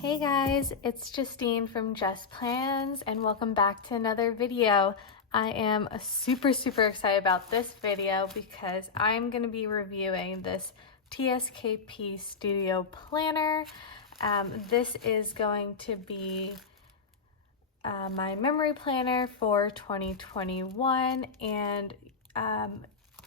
Hey guys, it's Justine from JustPlans and welcome back to another video. I am super excited about this video because I'm going to be reviewing this TSKP Studio planner. This is going to be my memory planner for 2021, and I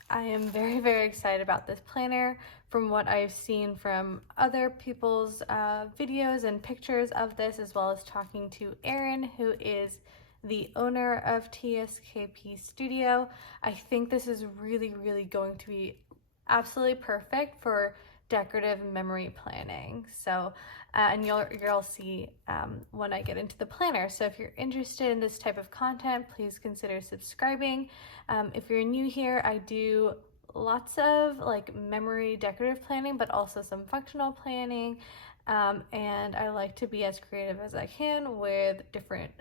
am very excited about this planner from what I've seen from other people's videos and pictures of this, as well as talking to Erin, who is the owner of TSKP Studio. I think this is really going to be absolutely perfect for decorative memory planning. So, and you'll see when I get into the planner. So if you're interested in this type of content, please consider subscribing. If you're new here, I do lots of like memory decorative planning, but also some functional planning. And I like to be as creative as I can with different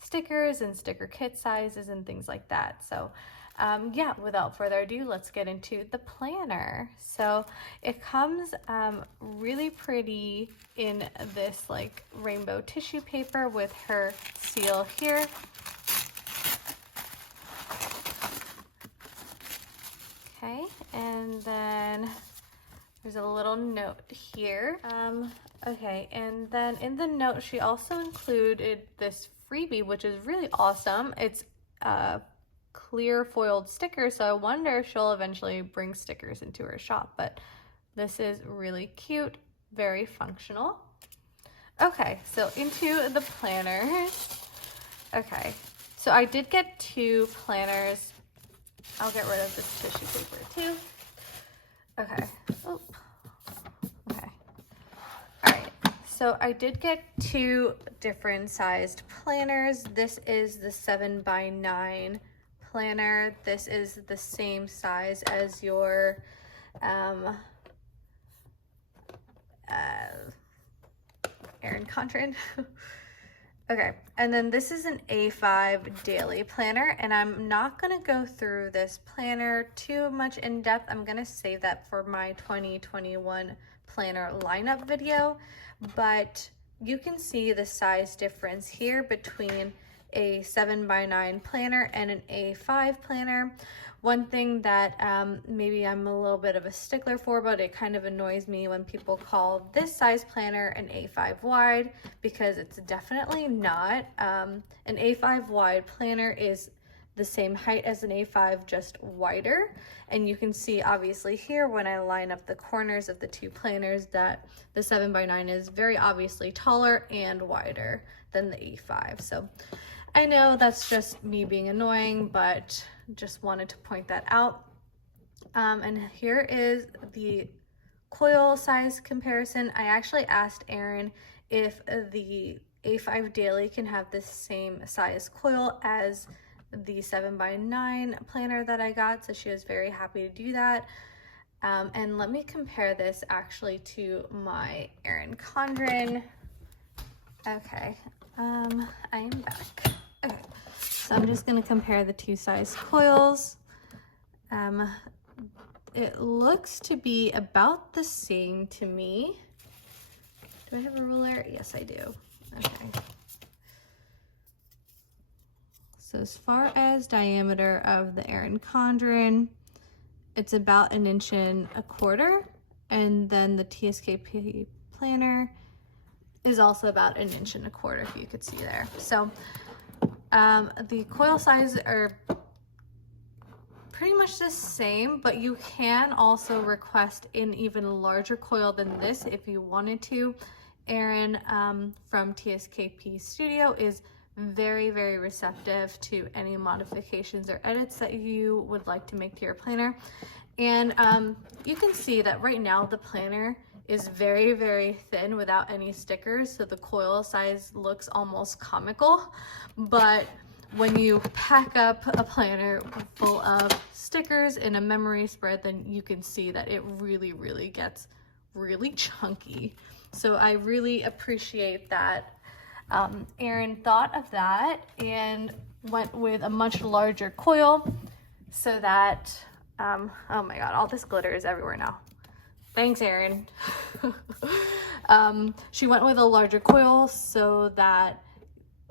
stickers and sticker kit sizes and things like that. So yeah, without further ado, let's get into the planner. So it comes really pretty in this like rainbow tissue paper with her seal here. Okay, and then there's a little note here. Okay, and then in the note, she also included this freebie, which is really awesome. It's clear foiled stickers, so I wonder if she'll eventually bring stickers into her shop, but this is really cute, very functional. Okay, so into the planners. Okay, so I did get two planners. I'll get rid of this tissue paper too. Okay. Oh. Okay. All right. So I did get two different sized planners. This is the 7x9 planner. This is the same size as your Erin Condren. Okay, and then this is an A5 daily planner, and I'm not gonna go through this planner too much in depth. I'm gonna save that for my 2021 planner lineup video, but you can see the size difference here between a 7x9 planner and an A5 planner. One thing that maybe I'm a little bit of a stickler for, but it kind of annoys me when people call this size planner an A5 wide, because it's definitely not. An A5 wide planner is the same height as an A5, just wider. And you can see obviously here when I line up the corners of the two planners that the 7x9 is very obviously taller and wider than the A5. So I know that's just me being annoying, but just wanted to point that out. And here is the coil size comparison. I actually asked Erin if the A5 daily can have the same size coil as the 7x9 planner that I got, so she was very happy to do that. And let me compare this actually to my Erin Condren. Okay, I am back. Okay, so I'm just going to compare the two size coils. It looks to be about the same to me. Do I have a ruler? Yes, I do. Okay. So as far as diameter of the Erin Condren, it's about 1.25 inches, and then the TSKP planner is also about 1.25 inches, if you could see there. So the coil sizes are pretty much the same, but you can also request an even larger coil than this if you wanted to. Erin from TSKP Studio is very receptive to any modifications or edits that you would like to make to your planner. And you can see that right now the planner is very thin without any stickers, so the coil size looks almost comical. But when you pack up a planner full of stickers in a memory spread, then you can see that it really gets really chunky. So I really appreciate that Erin thought of that and went with a much larger coil so that oh my god, all this glitter is everywhere now. Thanks, Erin. She went with a larger coil so that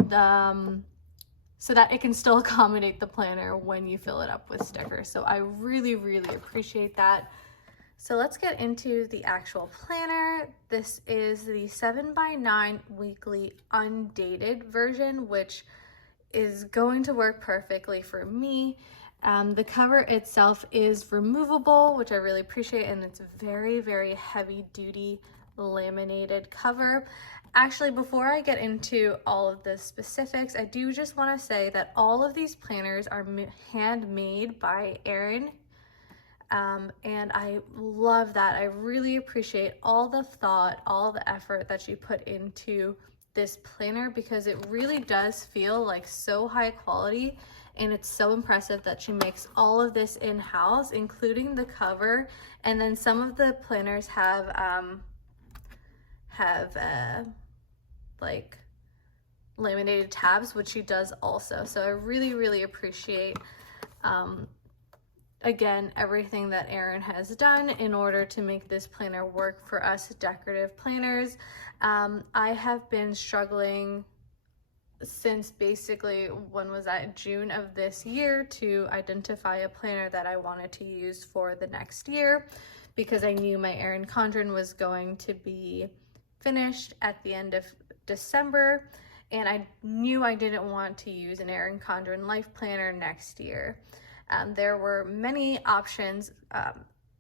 it can still accommodate the planner when you fill it up with stickers. So I really, really appreciate that. So let's get into the actual planner. This is the 7x9 weekly undated version, which is going to work perfectly for me. The cover itself is removable, which I really appreciate, and it's very, very heavy duty laminated cover. Actually, before I get into all of the specifics, I do just want to say that all of these planners are handmade by Erin. And I love that. I really appreciate all the thought, all the effort that she put into this planner, because it really does feel like so high quality, and it's so impressive that she makes all of this in-house, including the cover. And then some of the planners have like laminated tabs, which she does also. So I really, really appreciate again, everything that Erin has done in order to make this planner work for us decorative planners. I have been struggling since basically, when was that, June of this year, to identify a planner that I wanted to use for the next year, because I knew my Erin Condren was going to be finished at the end of December, and I knew I didn't want to use an Erin Condren life planner next year. There were many options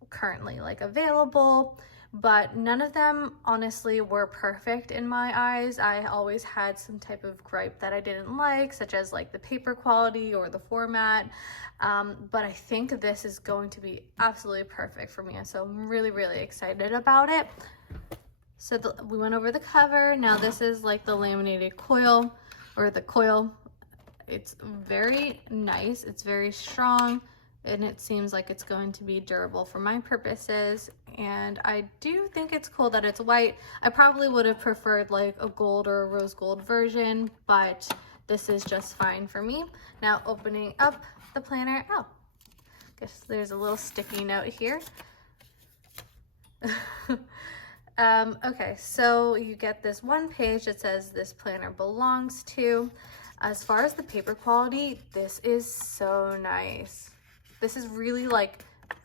currently available, but none of them honestly were perfect in my eyes. I always had some type of gripe that I didn't like, such as the paper quality or the format, but I think this is going to be absolutely perfect for me, so I'm really, really excited about it. So we went over the cover. Now this is the laminated coil, or the coil. It's very nice, it's very strong, and it seems like it's going to be durable for my purposes. And I do think it's cool that it's white. I probably would have preferred a gold or a rose gold version, but this is just fine for me. Now opening up the planner, oh, guess there's a little sticky note here. Okay, so you get this one page that says this planner belongs to. As far as the paper quality, this is so nice. This is really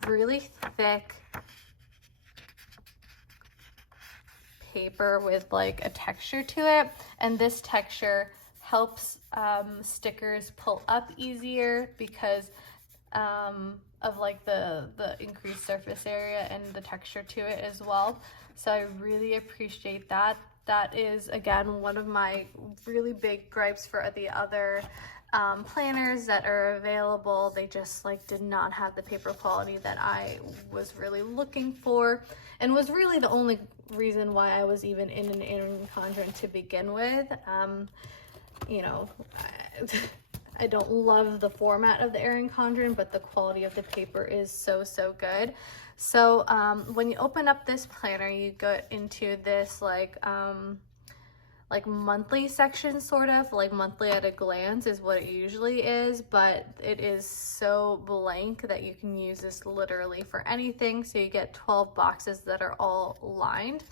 really thick paper with a texture to it, and this texture helps stickers pull up easier because of the increased surface area and the texture to it as well. So I really appreciate that. That is, again, one of my really big gripes for the other planners that are available. They just did not have the paper quality that I was really looking for, and was really the only reason why I was even in an Erin Condren to begin with. You know, I don't love the format of the Erin Condren, but the quality of the paper is so, so good. So when you open up this planner, you go into this monthly section, sort of monthly at a glance is what it usually is, but it is so blank that you can use this literally for anything. So you get 12 boxes that are all lined.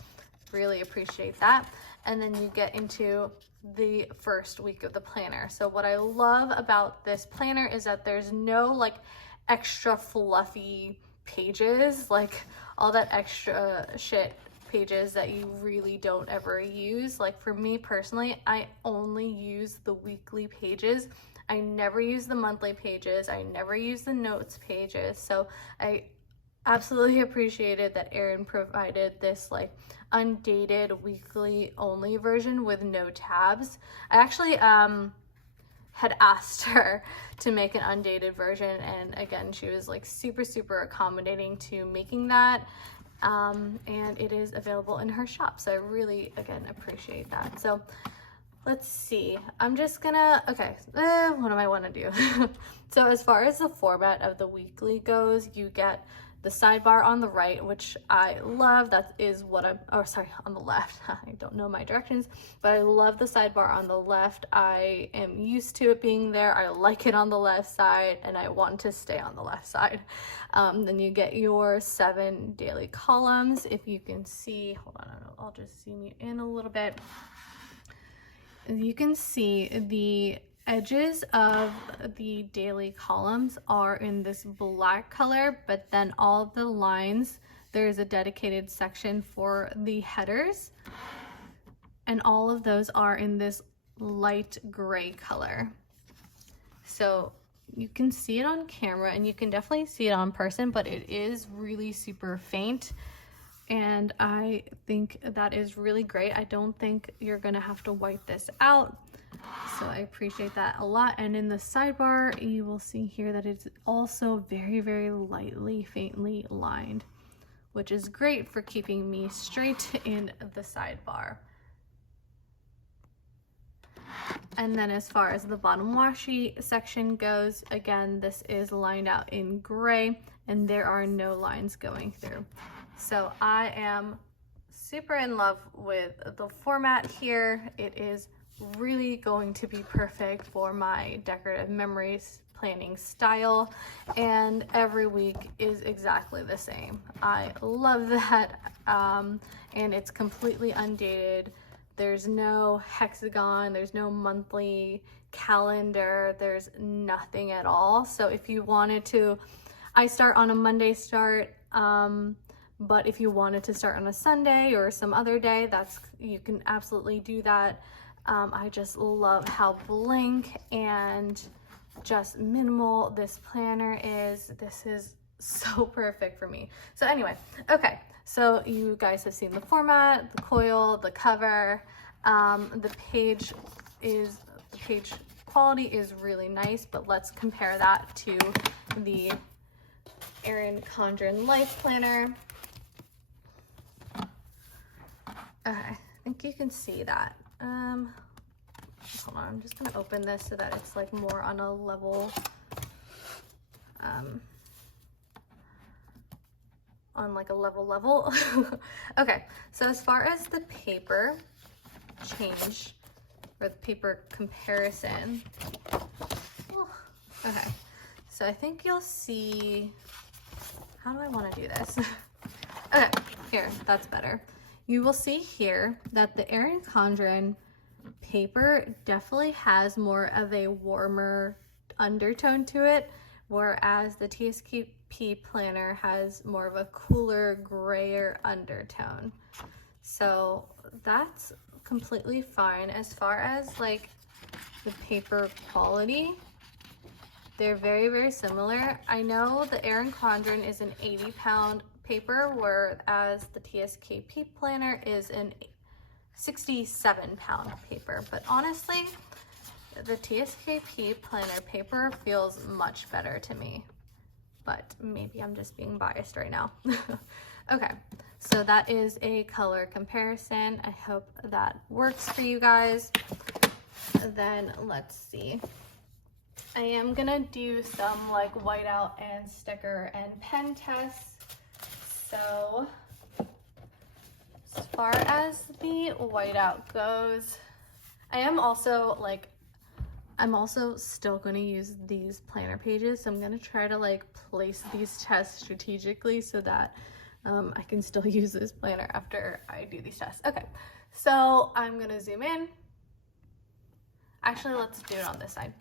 Really appreciate that. And then you get into the first week of the planner. So what I love about this planner is that there's no extra fluffy pages, all that extra shit pages that you really don't ever use. For me personally, I only use the weekly pages. I never use the monthly pages. I never use the notes pages. So I absolutely appreciated that Erin provided this undated weekly only version with no tabs. I actually had asked her to make an undated version, and again, she was super, super accommodating to making that, and it is available in her shop. So I really, again, appreciate that. So let's see, I'm just gonna, okay, what do I want to do? So as far as the format of the weekly goes, you get The sidebar on the right, which I love, that is what I'm, oh sorry, on the left. I don't know my directions, but I love the sidebar on the left. I am used to it being there. I like it on the left side, and I want to stay on the left side. Then you get your 7 daily columns. If you can see, hold on, I'll just zoom you in a little bit. You can see the edges of the daily columns are in this black color, but then all the lines, there's a dedicated section for the headers, and all of those are in this light gray color. So you can see it on camera, and you can definitely see it on person, but it is really super faint. And I think that is really great. I don't think you're gonna have to white this out. So I appreciate that a lot. And in the sidebar, you will see here that it's also very, very lightly, faintly lined, which is great for keeping me straight in the sidebar. And then as far as the bottom washi section goes, again, this is lined out in gray, and there are no lines going through. So I am super in love with the format here. It is really going to be perfect for my decorative memories planning style, and every week is exactly the same. I love that, and it's completely undated. There's no hexagon, there's no monthly calendar, there's nothing at all. So if you wanted to, I start on a Monday start, but if you wanted to start on a Sunday or some other day, you can absolutely do that. I just love how blank and just minimal this planner is. This is so perfect for me. So anyway, okay, so you guys have seen the format, the coil, the cover. The page quality is really nice, but let's compare that to the Erin Condren Life Planner. Okay, I think you can see that. Hold on, I'm just gonna open this so that it's like more on a level, on like a level. Okay, so as far as the paper change, or the paper comparison, okay, so I think you'll see, how do I want to do this? Okay, here, that's better. You will see here that the Erin Condren paper definitely has more of a warmer undertone to it, whereas the TSKP planner has more of a cooler, grayer undertone. So that's completely fine. As far as like the paper quality, they're very, very similar. I know the Erin Condren is an 80-pound paper, whereas the TSKP planner is an 67-pound paper, but honestly, the TSKP planner paper feels much better to me, but maybe I'm just being biased right now. Okay, so that is a color comparison. I hope that works for you guys. Then let's see. I am gonna do some like whiteout and sticker and pen tests. So as far as the whiteout goes, I'm also still going to use these planner pages. So I'm going to try to like place these tests strategically so that I can still use this planner after I do these tests. Okay, so I'm going to zoom in. Actually, let's do it on this side.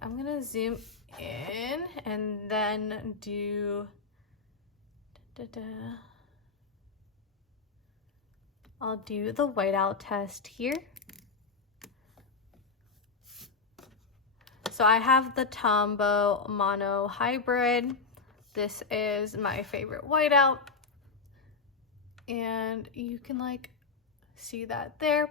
I'm going to zoom in and then do I'll do the whiteout test here. So I have the Tombow Mono Hybrid. This is my favorite whiteout. And you can like see that there.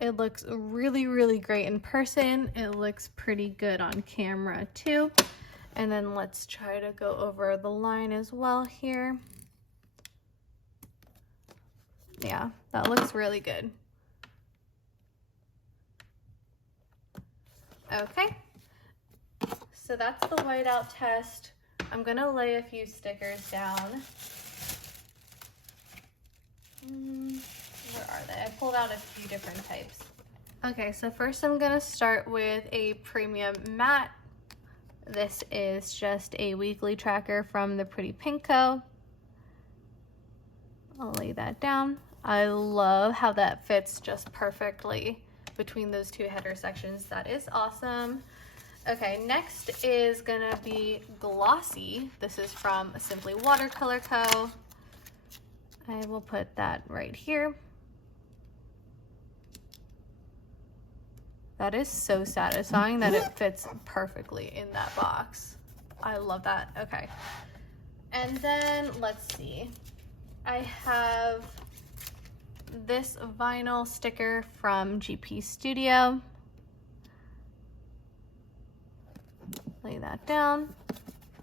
It looks really, really great in person. It looks pretty good on camera too. And then let's try to go over the line as well here. Yeah, that looks really good. Okay, so that's the whiteout test. I'm gonna lay a few stickers down. Where are they? I pulled out a few different types. Okay, so first I'm gonna start with a premium matte. This is just a weekly tracker from the Pretty Pink Co. I'll lay that down. I love how that fits just perfectly between those two header sections. That is awesome. Okay, next is gonna be Glossy. This is from Simply Watercolor Co. I will put that right here. That is so satisfying that it fits perfectly in that box. I love that. Okay. And then let's see. I have this vinyl sticker from TSKP Studio. Lay that down.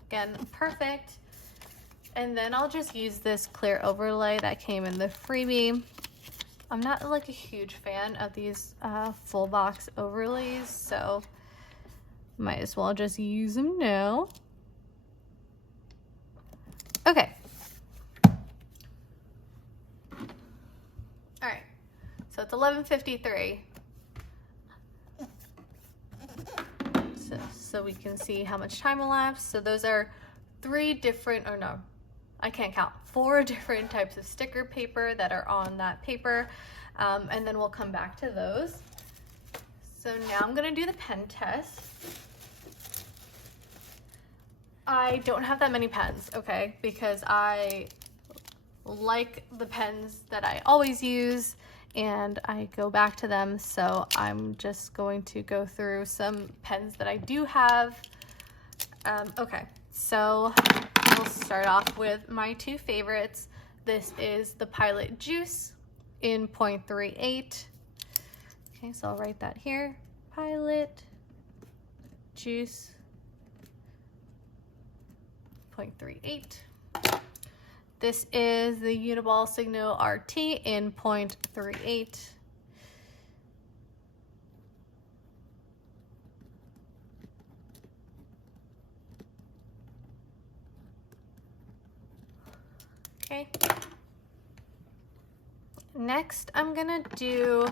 Again, perfect. And then I'll just use this clear overlay that came in the freebie. I'm not like a huge fan of these full box overlays, so might as well just use them now. Okay. All right, so it's 11:53. So we can see how much time elapsed. So those are 3 different, or no, I can't count, 4 different types of sticker paper that are on that paper. And then we'll come back to those. So now I'm gonna do the pen test. I don't have that many pens, okay? Because I like the pens that I always use and I go back to them. So I'm just going to go through some pens that I do have. Okay, so we'll start off with my 2 favorites. This is the Pilot Juice in 0.38. Okay, so I'll write that here. Pilot Juice 0.38. This is the Uniball Signo RT in 0.38. Okay. Next, I'm gonna do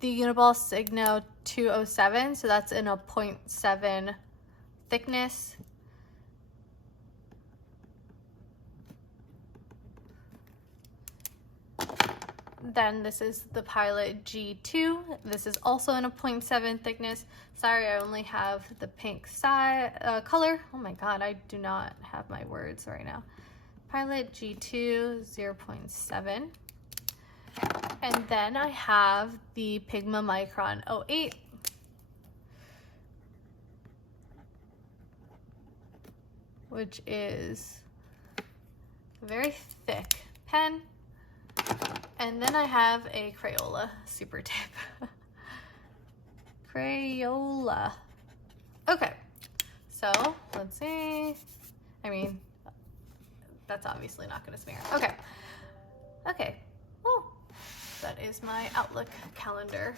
the Uniball Signo 207. So that's in a 0.7 thickness. Then this is the Pilot G2. This is also in a 0.7 thickness. Sorry, I only have the pink color. Oh my God, I do not have my words right now. Pilot G2 0.7. And then I have the Pigma Micron 08. Which is a very thick pen. And then I have a Crayola Super Tip. Crayola. Okay, so let's see. I mean, that's obviously not gonna smear. Okay, okay. Oh, that is my Outlook calendar.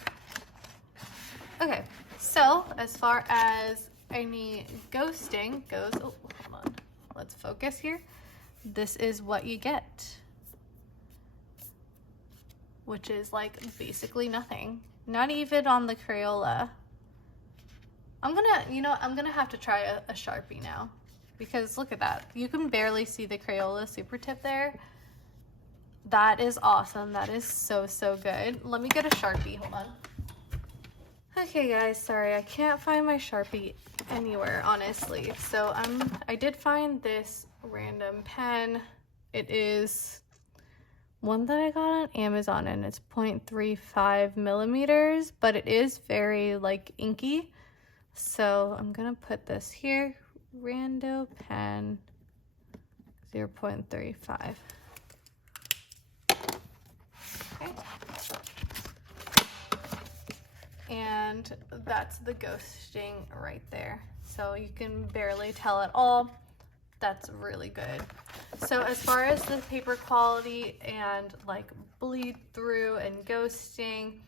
Okay, so as far as any ghosting goes, oh, hold on, let's focus here. This is what you get, which is like basically nothing. Not even on the Crayola. I'm gonna have to try a Sharpie now, because look at that. You can barely see the Crayola Super Tip there. That is awesome. That is so, so good. Let me get a Sharpie, hold on. Okay guys, sorry, I can't find my Sharpie anywhere, honestly. So I did find this random pen. It is one that I got on Amazon and it's 0.35 millimeters, but it is very like inky. So I'm gonna put this here, Rando pen 0.35. Okay. And that's the ghosting right there. So you can barely tell at all. That's really good. So as far as the paper quality and like bleed through and ghosting,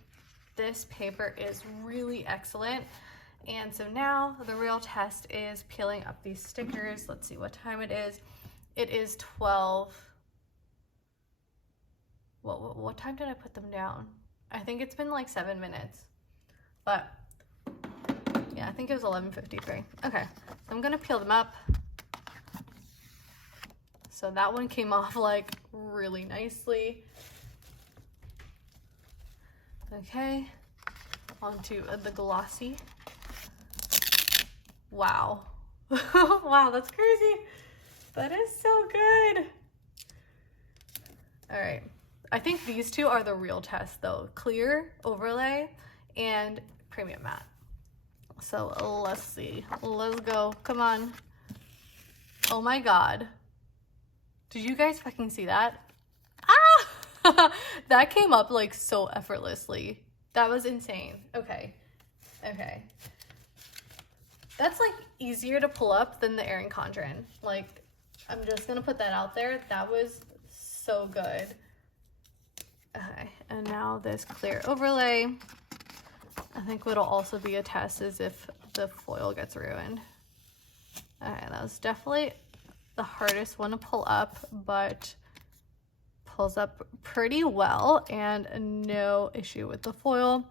this paper is really excellent. And so now the real test is peeling up these stickers. Let's see what time it is. It is 12. What time did I put them down? I think it's been like 7 minutes, but yeah, I think it was 11:53. Okay, so I'm gonna peel them up. So that one came off like really nicely. Okay, onto the glossy. Wow. Wow, that's crazy. That is so good. All right. I think these two are the real test though. Clear, overlay, and premium matte. So let's see. Let's go. Come on. Oh my God. Did you guys fucking see that? Ah! That came up like so effortlessly. That was insane. Okay. Okay. That's like easier to pull up than the Erin Condren. Like, I'm just gonna put that out there. That was so good. Okay, and now this clear overlay. I think what'll also be a test is if the foil gets ruined. Okay, that was definitely the hardest one to pull up, but pulls up pretty well and no issue with the foil.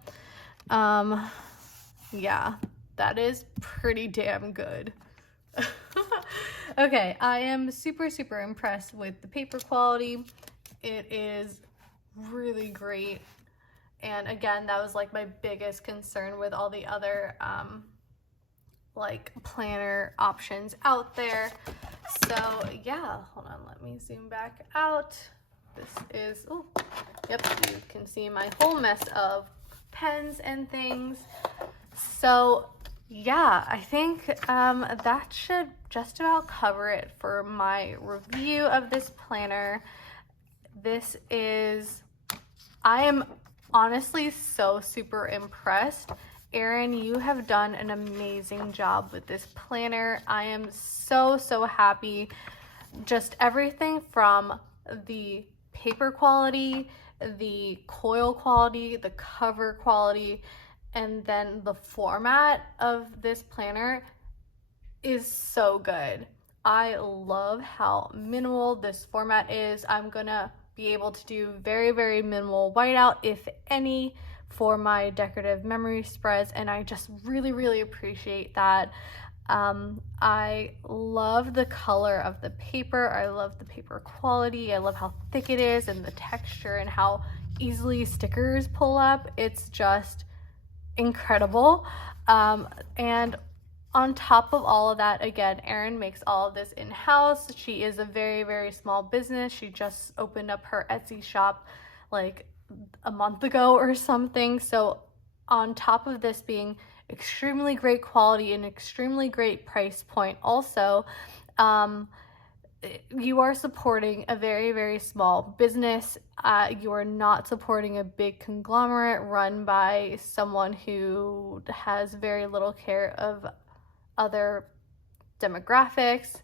Yeah, that is pretty damn good. Okay, I am super, super impressed with the paper quality. It is really great. And again, that was like my biggest concern with all the other like planner options out there. So yeah, hold on, let me zoom back out. This is, oh, yep, you can see my whole mess of pens and things. So yeah, I think that should just about cover it for my review of this planner. This is, I am honestly so super impressed. Erin, you have done an amazing job with this planner. I am so, so happy. Just everything from the paper quality, the coil quality, the cover quality, and then the format of this planner is so good. I love how minimal this format is. I'm gonna be able to do very, very minimal whiteout, if any, for my decorative memory spreads, and I just really, really appreciate that. I love the color of the paper. I love the paper quality. I love how thick it is and the texture and how easily stickers pull up. It's just incredible. And on top of all of that, again, Erin makes all of this in-house. She is a very, very small business. She just opened up her Etsy shop like a month ago or something. So on top of this being extremely great quality and extremely great price point also, you are supporting a very, very small business. You are not supporting a big conglomerate run by someone who has very little care of other demographics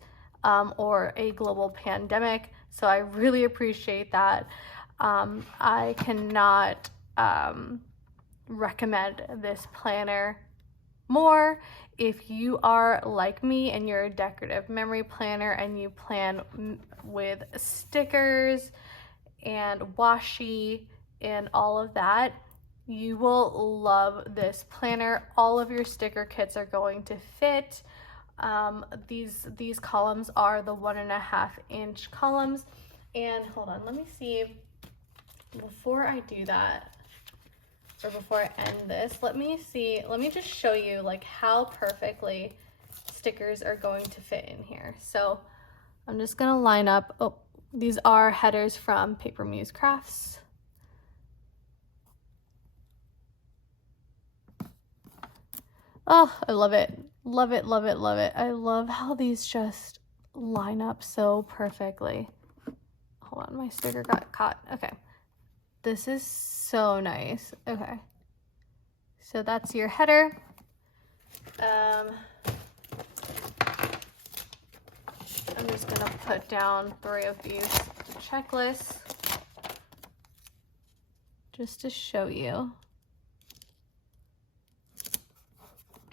or a global pandemic. So I really appreciate that. I cannot recommend this planner more. If you are like me and you're a decorative memory planner and you plan with stickers and washi and all of that, you will love this planner. All of your sticker kits are going to fit. These columns are the 1.5 inch columns. And hold on, let me see, before I do that, or before I end this, let me just show you like how perfectly stickers are going to fit in here. So I'm just gonna line up, oh, these are headers from Paper Muse Crafts. Oh, I love it. Love it, love it, love it. I love how these just line up so perfectly. Hold on, my sticker got caught. Okay. This is so nice. Okay. So that's your header. I'm just gonna put down 3 of these checklists just to show you.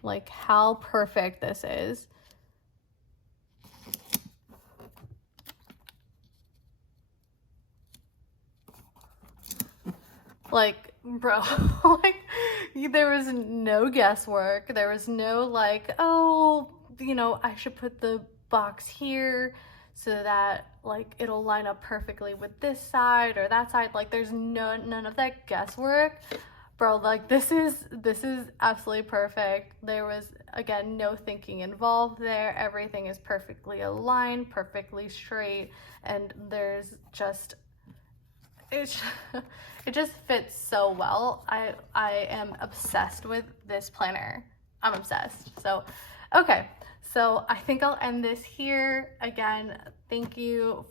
like how perfect this is. Like, bro, like, there was no guesswork. There was no like, oh, you know, I should put the box here so that like it'll line up perfectly with this side or that side. Like, there's none of that guesswork. Bro, like, this is absolutely perfect. There was, again, no thinking involved there. Everything is perfectly aligned, perfectly straight, and there's just, it just fits so well. I am obsessed with this planner. I'm obsessed. So, okay. So I think I'll end this here. Again, thank you,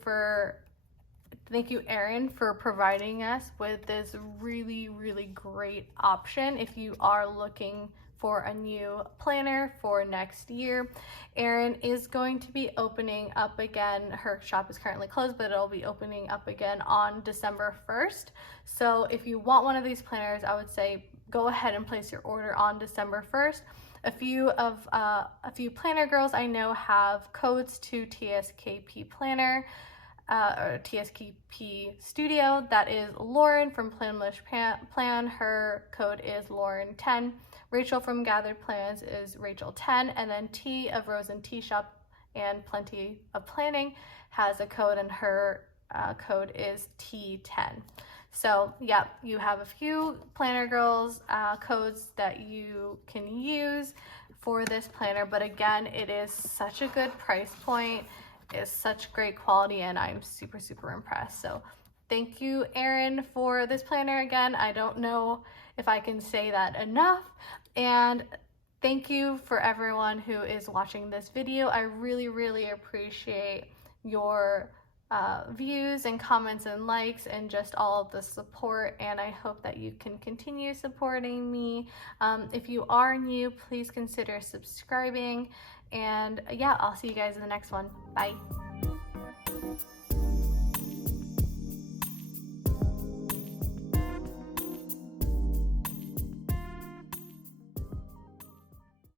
Erin, for providing us with this really, really great option if you are looking for a new planner for next year. Erin is going to be opening up again. Her shop is currently closed, but it'll be opening up again on December 1st. So if you want one of these planners, I would say go ahead and place your order on December 1st. A few planner girls I know have codes to TSKP Planner, or TSKP Studio. That is Lauren from Plan. Her code is Lauren10. Rachel from Gathered Plans is Rachel10. And then T of Rose and Tea Shop and Plenty of Planning has a code, and her code is T10. So yeah, you have a few Planner Girls codes that you can use for this planner, but again, it is such a good price point, it's such great quality, and I'm super, super impressed. So thank you, Erin, for this planner again. I don't know if I can say that enough. And thank you for everyone who is watching this video. I really, really appreciate your views and comments and likes and just all of the support, and I hope that you can continue supporting me. If you are new, please consider subscribing, and yeah, I'll see you guys in the next one. Bye.